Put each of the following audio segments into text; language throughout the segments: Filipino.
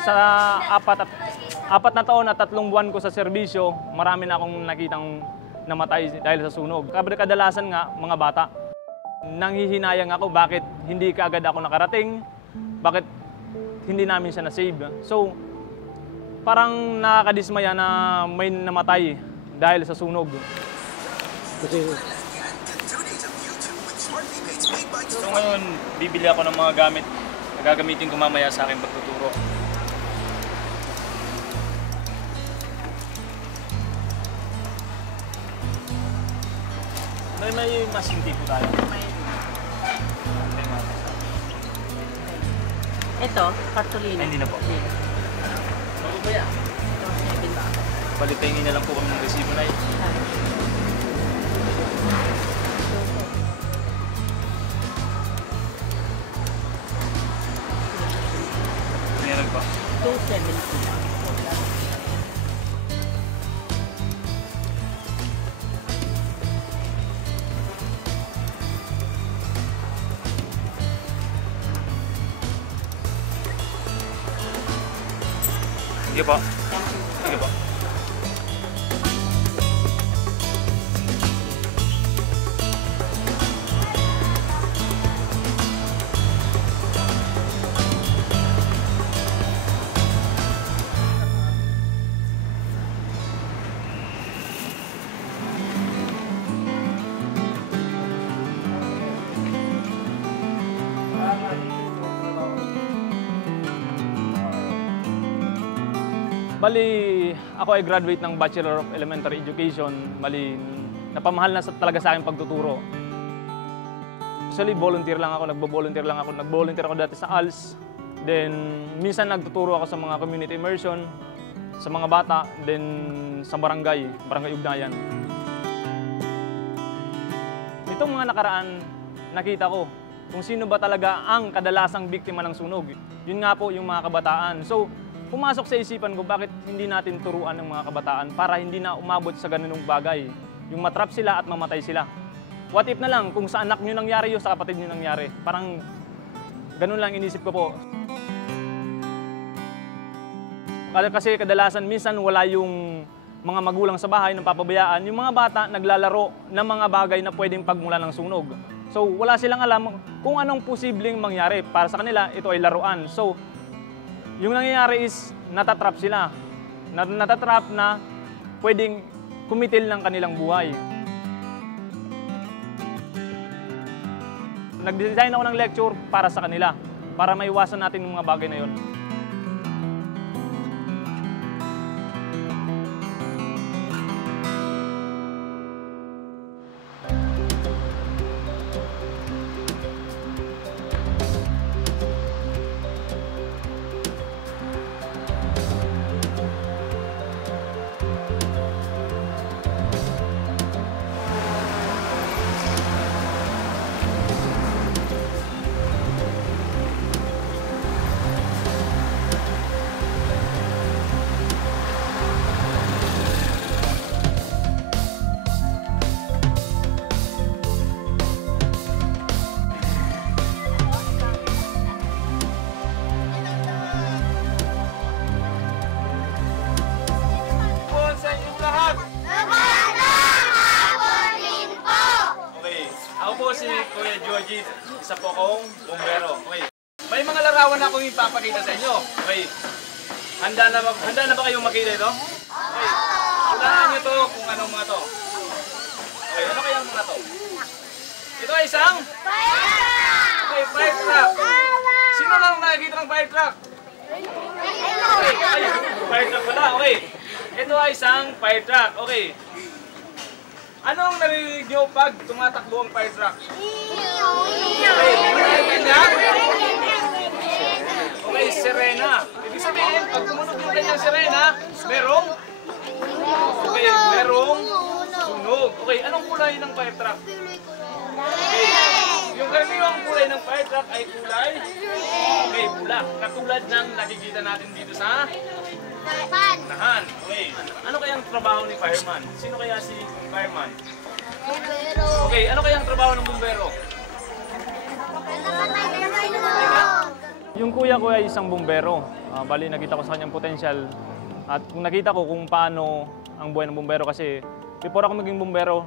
Sa apat na taon at 3 buwan ko sa serbisyo, marami na akong nakitang namatay dahil sa sunog. Kadalasan nga, mga bata. Nanghihinayang ako bakit hindi kaagad ako nakarating, bakit hindi namin siya na-save. So, parang nakakadismaya na may namatay dahil sa sunog. So ngayon, bibili ako ng mga gamit na gagamitin ko mamaya sa aking pagtuturo. May masinti po tayo. Ito, kartolina. Ay, hindi na po. Ano ba yan? Balitay na lang po kami ng resibo na yun. Meron pa? 270. Sige po. Sige po. Bali, ako ay graduate ng Bachelor of Elementary Education. Bali, napamahal na talaga sa akin pagtuturo. Actually, volunteer lang ako, nagbo-volunteer lang ako. Nag-volunteer ako dati sa ALS. Then, minsan nagtuturo ako sa mga community immersion, sa mga bata, then sa barangay ugnayan. Itong mga nakaraan, nakita ko kung sino ba talaga ang kadalasang biktima ng sunog. Yun nga po yung mga kabataan. So, pumasok sa isipan ko bakit hindi natin turuan ng mga kabataan para hindi na umabot sa ganunong bagay. Yung matrap sila at mamatay sila. What if na lang kung sa anak nyo nangyari yun, sa kapatid nyo nangyari. Parang ganun lang inisip ko po. Kasi kadalasan minsan wala yung mga magulang sa bahay ng papabayaan. Yung mga bata naglalaro ng mga bagay na pwedeng pagmula ng sunog. So wala silang alam kung anong posibleng mangyari. Para sa kanila, ito ay laruan. So yung nangyayari is natatrap sila. Natatrap na pwedeng kumitil ng kanilang buhay. Nag-design ako ng lecture para sa kanila, para maiwasan natin yung mga bagay na yun. Si Kuya Georgie, isa po akong bumbero. Okay. May mga larawan akong ipapakita sa inyo. Okay. Handa na ba kayong makita ito? Okay. Hulaan niyo to kung anong mga to. Okay, ano kayang mga to? Ito ay isang fire truck! Okay, fire truck. Sino lang nakikita ng fire truck? Okay, fire truck pala. Okay. Ito ay isang fire truck. Okay. Anong narinig niyo pag tumatakbo ang fire truck? Okay, narinig niya? Okay, sirena. Ibig sabihin, pag tumunog yung kanyang sirena, merong sunog. Okay, anong kulay ng fire truck? Okay, yung karaniwang kulay ng fire truck ay kulay? Okay, pula. Katulad ng nakikita natin dito sa nahan. Okay. Ano kayang trabaho ni fireman? Sino kaya si fireman? Bumbero. Okay, ano kayang trabaho ng bumbero? Yung kuya ko ay isang bumbero. Bali, nakita ko sa kanyang potensyal. At kung nakita ko kung paano ang buhay ng bumbero kasi before ako maging bumbero,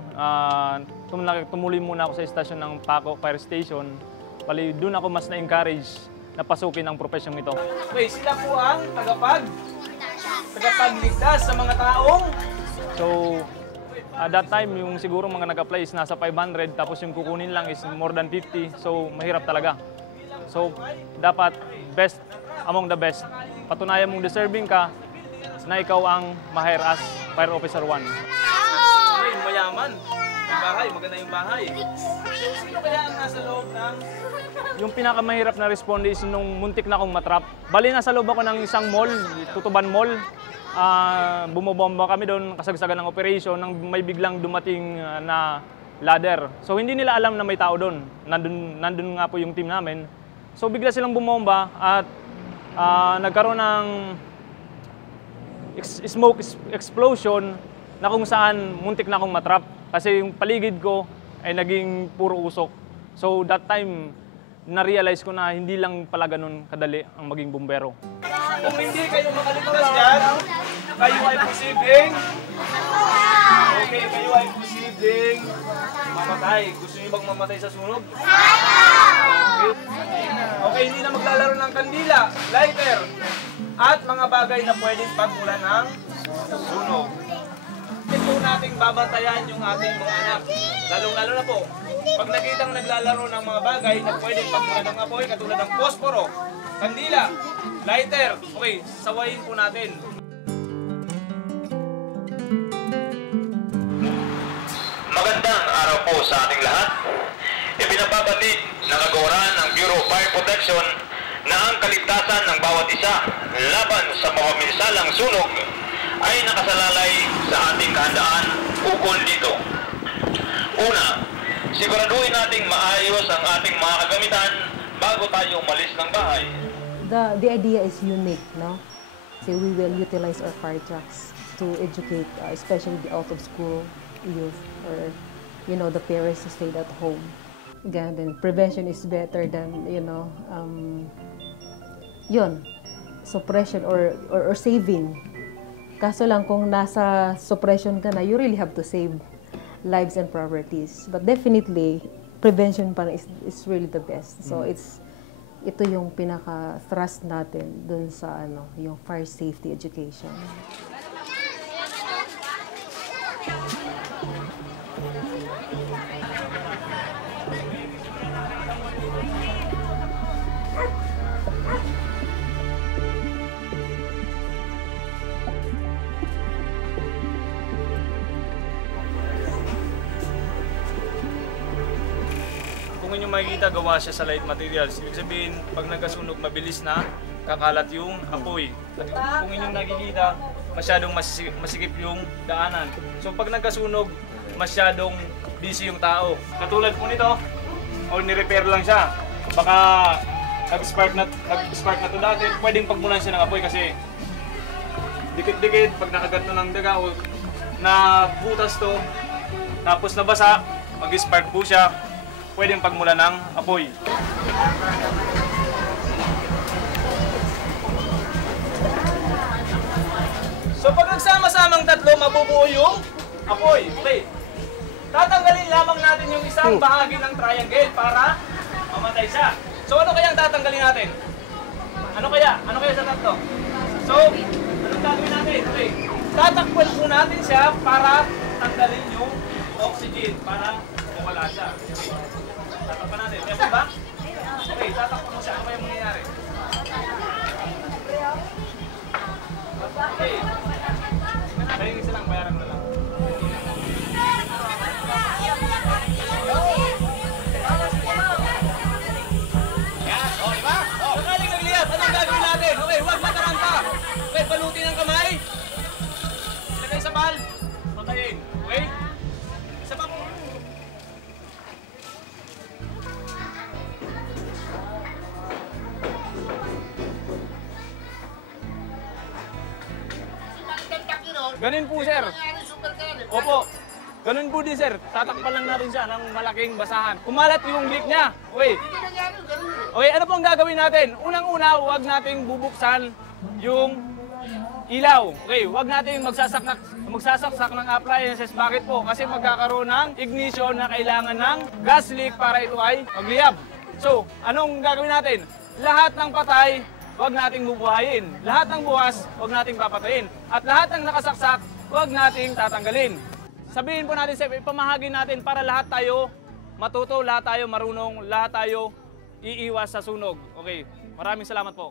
tumuloy muna ako sa estasyon ng Paco Fire Station. Bali, doon ako mas na-encourage na pasukin ang profesyong ito. Okay, sila po ang tagapagligtas sa mga taong. So, at that time, yung siguro mga nag-apply is nasa 500, tapos yung kukunin lang is more than 50. So, mahirap talaga. So, dapat best among the best. Patunayan mong deserving ka na ikaw ang ma-hire as Fire Officer 1. Ay, mayaman. May bahay, maganda yung bahay. So, sino kaya ang nasa loob ng... Yung pinakamahirap na responde is nung muntik na akong matrap. Bali, nasa loob ako ng isang mall, Tutuban Mall. Bumobomba kami doon, kasagsagan ng operation, nang may biglang dumating na ladder. So hindi nila alam na may tao doon. Nandun nga po yung team namin. So bigla silang bumomba at nagkaroon ng smoke explosion na kung saan muntik na akong matrap. Kasi yung paligid ko ay naging puro usok. So that time, na-realize ko na hindi lang pala ganun kadali ang maging bumbero. Kung hindi kayo makaligtas dyan, kayo ay posibleng mamatay. Gusto niyo bang mamatay sa sunog? Okay, hindi na maglalaro ng kandila, lighter, at mga bagay na pwedeng pagmulan ng sunog. Ito nating babantayan yung ating mga anak. Lalong-lalo na po, pag nakitang naglalaro ng mga bagay na pwedeng pagmulan ng apoy, katulad ng posporo, kandila, lighter, okay, sawayin po natin. Magandang araw po sa ating lahat. Ipinapabati ng kagawaran ng Bureau of Fire Protection na ang kaligtasan ng bawat isa laban sa mapamisalang sunog ay nakasalalay sa ating kahandaan ukol dito. Una, siguraduhin nating maayos ang ating mga kagamitan bago tayo umalis ng bahay. The idea is unique, no? So we will utilize our fire trucks to educate, especially the out-of-school youth or, you know, the parents who stayed at home. Again, then prevention is better than, you know, yun, suppression or saving. Kaso lang kung nasa suppression ka na, you really have to save lives and properties. But definitely, prevention pa is really the best. So ito yung pinaka-thrust natin dun sa yung fire safety education. Kung inyong makikita, gawa siya sa light materials. Ibig sabihin, pag nagkasunog, mabilis na kakalat yung apoy. At kung inyong nakikita, masyadong masikip yung daanan. So pag nagkasunog, masyadong busy yung tao. Katulad po nito, o ni-repair lang siya. Baka nag-spark na to dati, pwedeng pagmulan siya ng apoy kasi dikit-dikit, pag nakagat na ng daga o nabutas to, tapos nabasa, mag-spark po siya, pwedeng pagmulan ng apoy. So pag nagsama-samang tatlo, mabubuo yung apoy. Okay. Tatanggalin lamang natin yung isang bahagi ng triangle para mamatay siya. So ano kaya ang tatanggalin natin? Ano kaya? Ano kaya sa tatlo? So, anong gagawin natin? Okay. Tatakpan po natin siya para tanggalin yung oxygen para mawala siya. Okay. Tatakpan natin. Kaya po ba? Okay, tatakpan mo siya. Ano kaya mangyayari? Okay. Kaya yung isa lang, bayaran mo na lang. Okay, huwag mataranta. Okay, balutin ang kamay. Ilagay sa bal. Patayin. Okay? Isa pa po. Ganun po, sir. Opo. Ganun po din sir, tatakpan lang natin siya ng malaking basahan. Kumalat yung leak niya. Okay. Okay, ano pong gagawin natin? Unang-una, huwag nating bubuksan yung ilaw. Okay, huwag nating magsasaksak ng appliances. Bakit po? Kasi magkakaroon ng ignition na kailangan ng gas leak para ito ay magliyab. So, anong gagawin natin? Lahat ng patay, huwag nating bubuhayin. Lahat ng bukas, huwag nating papatayin. At lahat ng nakasaksak, huwag nating tatanggalin. Sabihin po natin, ipamahagi natin para lahat tayo matuto, lahat tayo marunong, lahat tayo iiwas sa sunog. Okay, maraming salamat po.